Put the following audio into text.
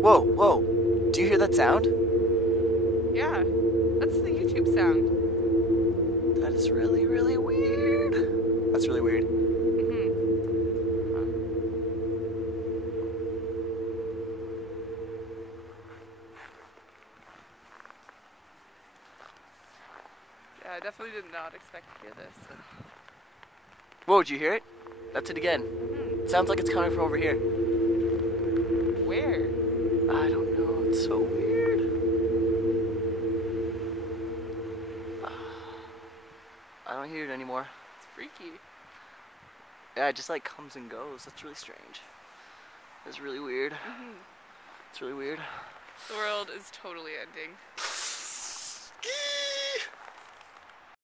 Whoa, whoa. Do you hear that sound? Yeah, that's the YouTube sound. That is really, really weird. That's really weird. Huh. Yeah, I definitely did not expect to hear this. Whoa, did you hear it? That's it again. It sounds like it's coming from over here. Where? I don't know. It's so weird. I don't hear it anymore. It's freaky. Yeah, it just like comes and goes. That's really strange. It's really weird. It's really weird. The world is totally ending.